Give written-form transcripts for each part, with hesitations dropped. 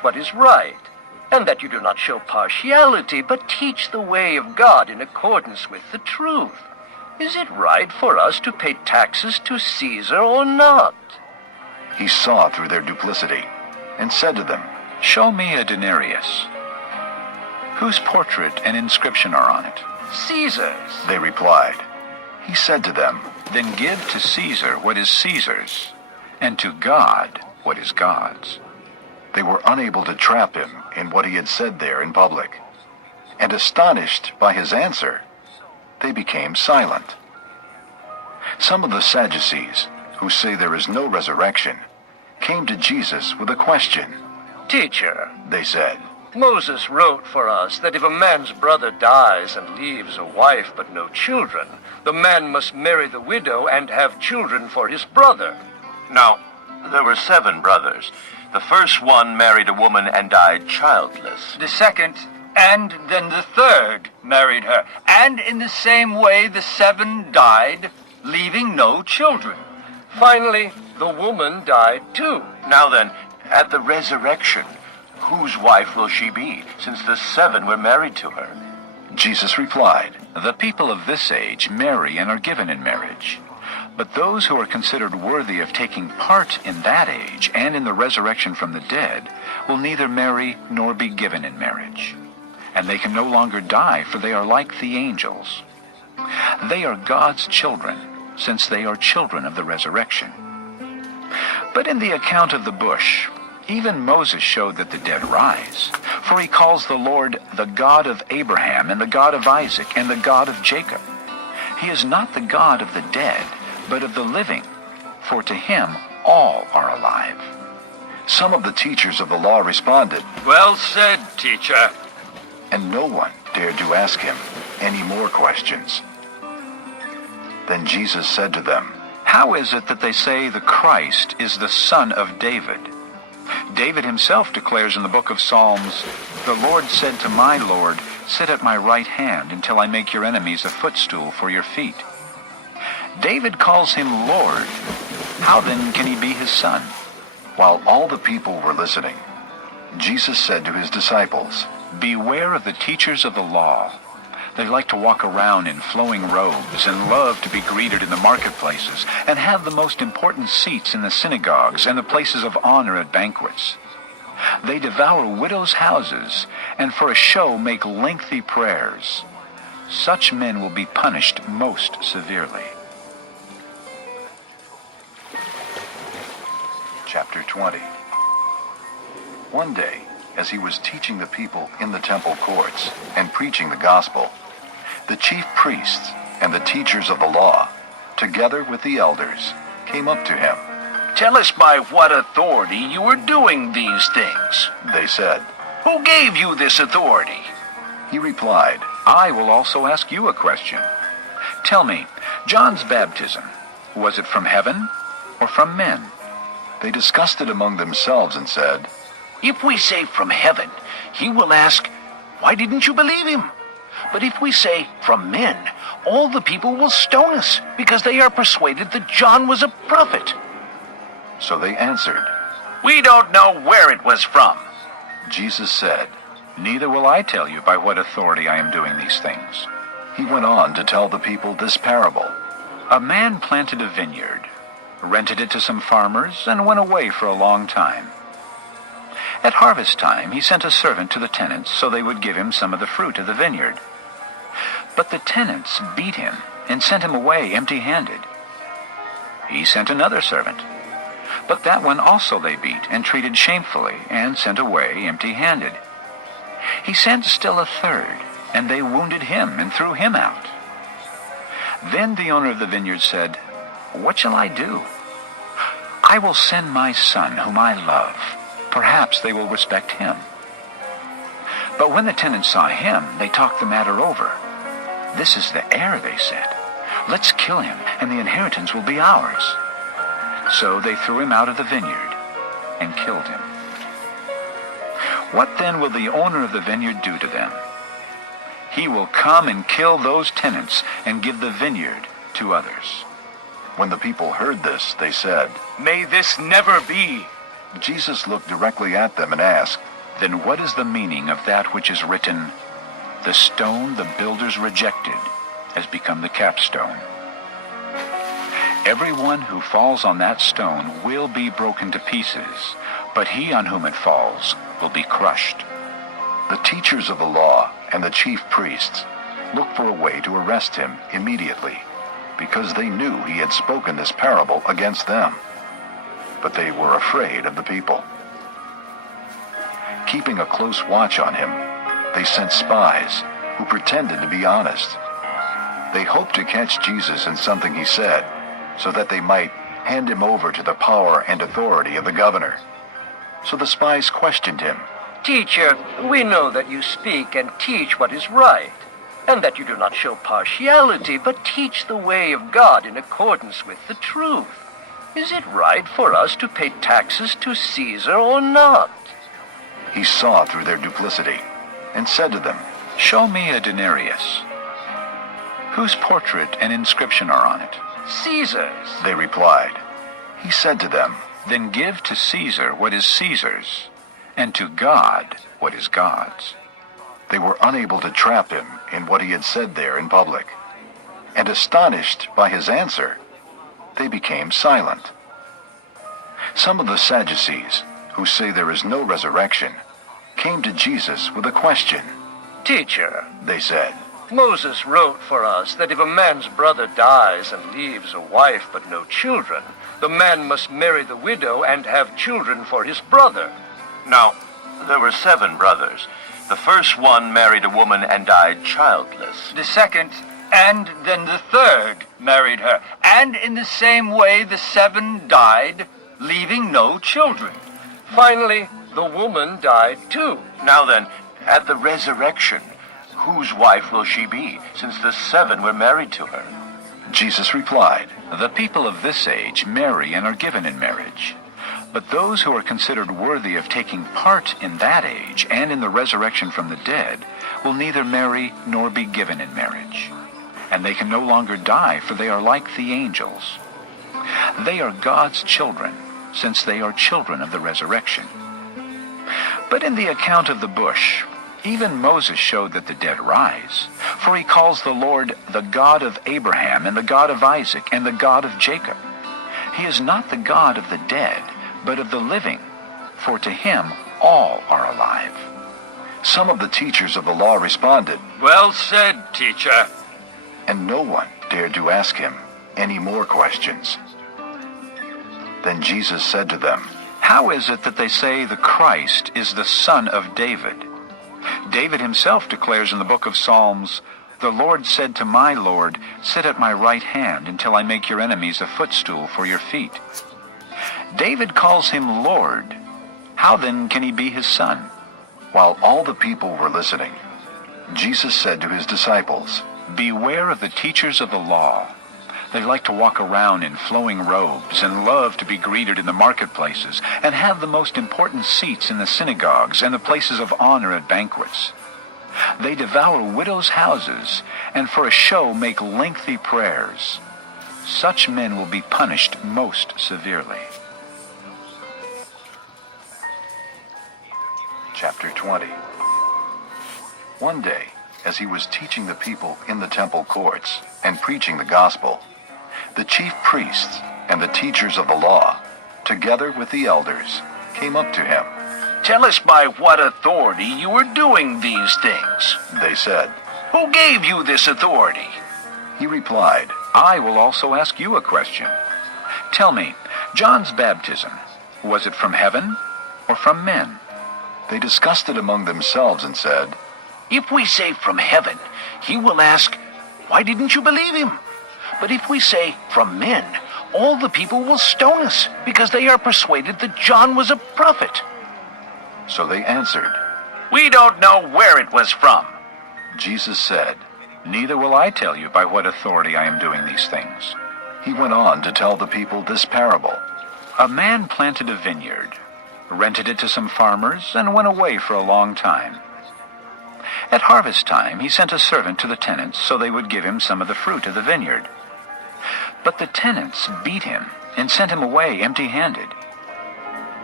teach what is right, and that you do not show partiality, but teach the way of God in accordance with the truth. Is it right for us to pay taxes to Caesar or not?" He saw through their duplicity, and said to them, "Show me a denarius. Whose portrait and inscription are on it?" "Caesar's." They replied. He said to them, "Then give to Caesar what is Caesar's, and to God what is God's." They were unable to trap him in what he had said there in public. And astonished by his answer, they became silent. Some of the Sadducees, who say there is no resurrection, came to Jesus with a question. "Teacher," They said, "Moses wrote for us that if a man's brother dies and leaves a wife but no children, the man must marry the widow and have children for his brother." Now, there were 7 brothers. The first one married a woman and died childless. The second, and then the third, married her. And in the same way the 7 died, leaving no children. Finally, the woman died too. Now then, at the resurrection, whose wife will she be, since the 7 were married to her? Jesus replied, "The people of this age marry and are given in marriage. But those who are considered worthy of taking part in that age and in the resurrection from the dead will neither marry nor be given in marriage. And they can no longer die, for they are like the angels. They are God's children, since they are children of the resurrection. But in the account of the bush, even Moses showed that the dead rise, for he calls the Lord the God of Abraham and the God of Isaac and the God of Jacob. He is not the God of the dead, but of the living, for to him all are alive." Some of the teachers of the law responded, "Well said, teacher." and no one dared to ask him any more questions. Then Jesus said to them, "How is it that they say the Christ is the son of David? David himself declares in the book of Psalms, 'The Lord said to my Lord, sit at my right hand until I make your enemies a footstool for your feet.' David calls him Lord. How then can he be his son?" While all the people were listening, Jesus said to his disciples, "Beware of the teachers of the law. They like to walk around in flowing robes and love to be greeted in the marketplaces and have the most important seats in the synagogues and the places of honor at banquets. They devour widows' houses and for a show make lengthy prayers. Such men will be punished most severely." Chapter 20. One day, as he was teaching the people in the temple courts and preaching the gospel, the chief priests and the teachers of the law, together with the elders, came up to him. "Tell us by what authority you are doing these things. They said. Who gave you this authority?" He replied, "I will also ask you a question. Tell me, John's baptism, was it from heaven or from men?" They discussed it among themselves and said, If we say from heaven, he will ask, why didn't you believe him? But if we say from men, all the people will stone us, because they are persuaded that John was a prophet." So they answered. "We don't know where it was from." Jesus said, "Neither will I tell you by what authority I am doing these things." He went on to tell the people this parable. A man planted a vineyard, rented it to some farmers, and went away for a long time. At harvest time, he sent a servant to the tenants so they would give him some of the fruit of the vineyard. But the tenants beat him and sent him away empty-handed. He sent another servant, but that one also they beat and treated shamefully and sent away empty-handed. He sent still a third, and they wounded him and threw him out. Then the owner of the vineyard said, "What shall I do? I will send my son, whom I love. Perhaps they will respect him." But when the tenants saw him, they talked the matter over. "This is the heir," they said. "Let's kill him, and the inheritance will be ours." So they threw him out of the vineyard and killed him. What then will the owner of the vineyard do to them? He will come and kill those tenants and give the vineyard to others. When the people heard this, they said, "May this never be." Jesus looked directly at them and asked, Then what is the meaning of that which is written, The stone the builders rejected has become the capstone? Everyone who falls on that stone will be broken to pieces, but he on whom it falls will be crushed. The teachers of the law and the chief priests looked for a way to arrest him immediately, because they knew he had spoken this parable against them. But they were afraid of the people. Keeping a close watch on him, they sent spies who pretended to be honest. They hoped to catch Jesus in something he said, so that they might hand him over to the power and authority of the governor. So the spies questioned him. Teacher, we know that you speak and teach what is right, and that you do not show partiality, but teach the way of God in accordance with the truth. Is it right for us to pay taxes to Caesar or not? He saw through their duplicity and said to them, Show me a denarius. Whose portrait and inscription are on it? Caesar's. They replied. He said to them, Then give to Caesar what is Caesar's, and to God what is God's. They were unable to trap him in what he had said there in public. And astonished by his answer, they became silent. Some of the Sadducees, who say there is no resurrection, came to Jesus with a question. Teacher, They said, Moses wrote for us that if a man's brother dies and leaves a wife but no children, the man must marry the widow and have children for his brother. Now, there were 7 brothers. The first one married a woman and died childless. The second, and then the third, married her. And in the same way the 7 died, leaving no children. Finally, the woman died too. Now then, at the resurrection, whose wife will she be, since the 7 were married to her? Jesus replied, The people of this age marry and are given in marriage. But those who are considered worthy of taking part in that age and in the resurrection from the dead will neither marry nor be given in marriage. And they can no longer die, for they are like the angels. They are God's children, since they are children of the resurrection. But in the account of the bush, even Moses showed that the dead rise, for he calls the Lord the God of Abraham and the God of Isaac and the God of Jacob. He is not the God of the dead, but of the living, for to him all are alive. Some of the teachers of the law responded, Well said, teacher. and no one dared to ask him any more questions. Then Jesus said to them, How is it that they say the Christ is the son of David? David himself declares in the book of Psalms, The Lord said to my Lord, Sit at my right hand until I make your enemies a footstool for your feet. David calls him Lord. How then can he be his son? While all the people were listening, Jesus said to his disciples, Beware of the teachers of the law. They like to walk around in flowing robes and love to be greeted in the marketplaces and have the most important seats in the synagogues and the places of honor at banquets. They devour widows' houses and for a show make lengthy prayers. Such men will be punished most severely. Chapter 20. One day, as he was teaching the people in the temple courts and preaching the gospel, the chief priests and the teachers of the law, together with the elders, came up to him. Tell us by what authority you are doing these things. They said. Who gave you this authority? He replied, I will also ask you a question. Tell me, John's baptism, was it from heaven or from men? They discussed it among themselves and said, If we say from heaven, he will ask, Why didn't you believe him? But if we say from men, all the people will stone us, because they are persuaded that John was a prophet. So they answered. We don't know where it was from. Jesus said, Neither will I tell you by what authority I am doing these things. He went on to tell the people this parable. A man planted a vineyard, rented it to some farmers, and went away for a long time. At harvest time, he sent a servant to the tenants so they would give him some of the fruit of the vineyard. But the tenants beat him and sent him away empty-handed.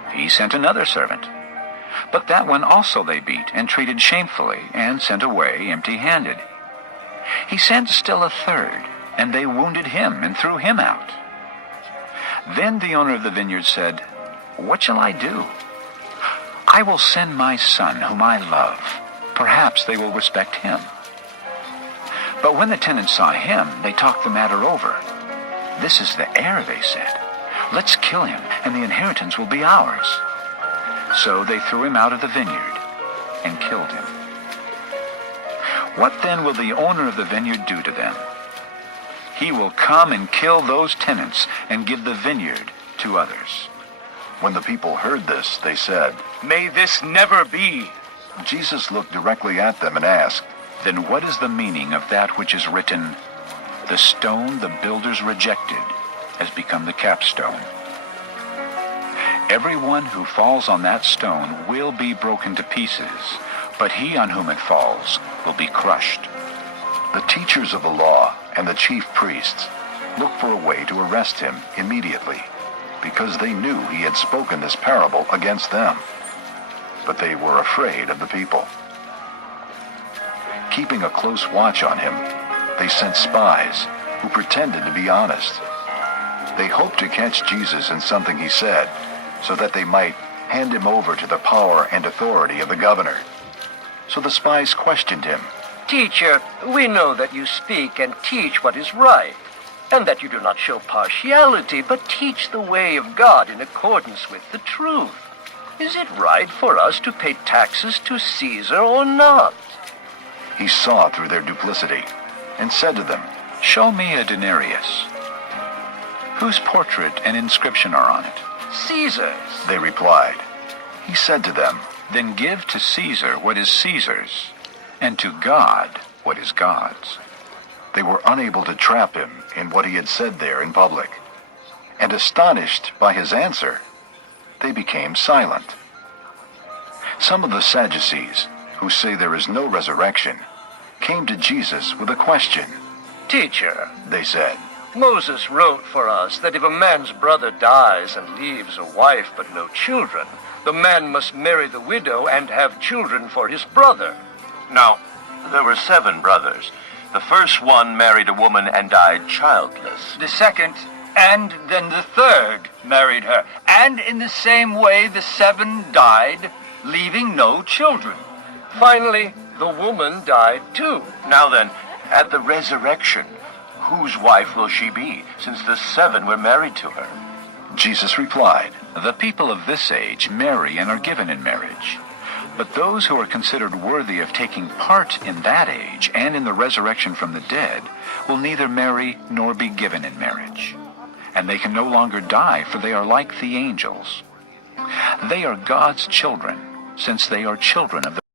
He sent another servant. But that one also they beat and treated shamefully and sent away empty-handed. He sent still a third, and they wounded him and threw him out. Then the owner of the vineyard said, 'What shall I do? I will send my son, whom I love. Perhaps they will respect him.' But when the tenants saw him, they talked the matter over. 'This is the heir,' they said. 'Let's kill him, and the inheritance will be ours.' So they threw him out of the vineyard and killed him. What then will the owner of the vineyard do to them? He will come and kill those tenants and give the vineyard to others." When the people heard this, they said, May this never be. Jesus looked directly at them and asked, "Then what is the meaning of that which is written, 'The stone the builders rejected has become the capstone'? Everyone who falls on that stone will be broken to pieces, but he on whom it falls will be crushed." The teachers of the law and the chief priests looked for a way to arrest him immediately, because they knew he had spoken this parable against them. But they were afraid of the people. Keeping a close watch on him, they sent spies who pretended to be honest. They hoped to catch Jesus in something he said, so that they might hand him over to the power and authority of the governor. So the spies questioned him. "Teacher, we know that you speak and teach what is right, and that you do not show partiality, but teach the way of God in accordance with the truth. Is it right for us to pay taxes to Caesar or not?" He saw through their duplicity and said to them, "Show me a denarius. Whose portrait and inscription are on it?" "Caesar's." They replied. He said to them, "Then give to Caesar what is Caesar's, and to God what is God's." They were unable to trap him in what he had said there in public. And astonished by his answer, they became silent. Some of the Sadducees, who say there is no resurrection, came to Jesus with a question. "Teacher, They said, Moses wrote for us that if a man's brother dies and leaves a wife but no children, the man must marry the widow and have children for his brother." Now, there were 7 brothers. The first one married a woman and died childless. The second, and then the third, married her. And in the same way the 7 died, leaving no children. Finally, the woman died too. Now then, at the resurrection, whose wife will she be, since the 7 were married to her? Jesus replied, "The people of this age marry and are given in marriage. But those who are considered worthy of taking part in that age and in the resurrection from the dead will neither marry nor be given in marriage. And they can no longer die, for they are like the angels. They are God's children, since they are children of the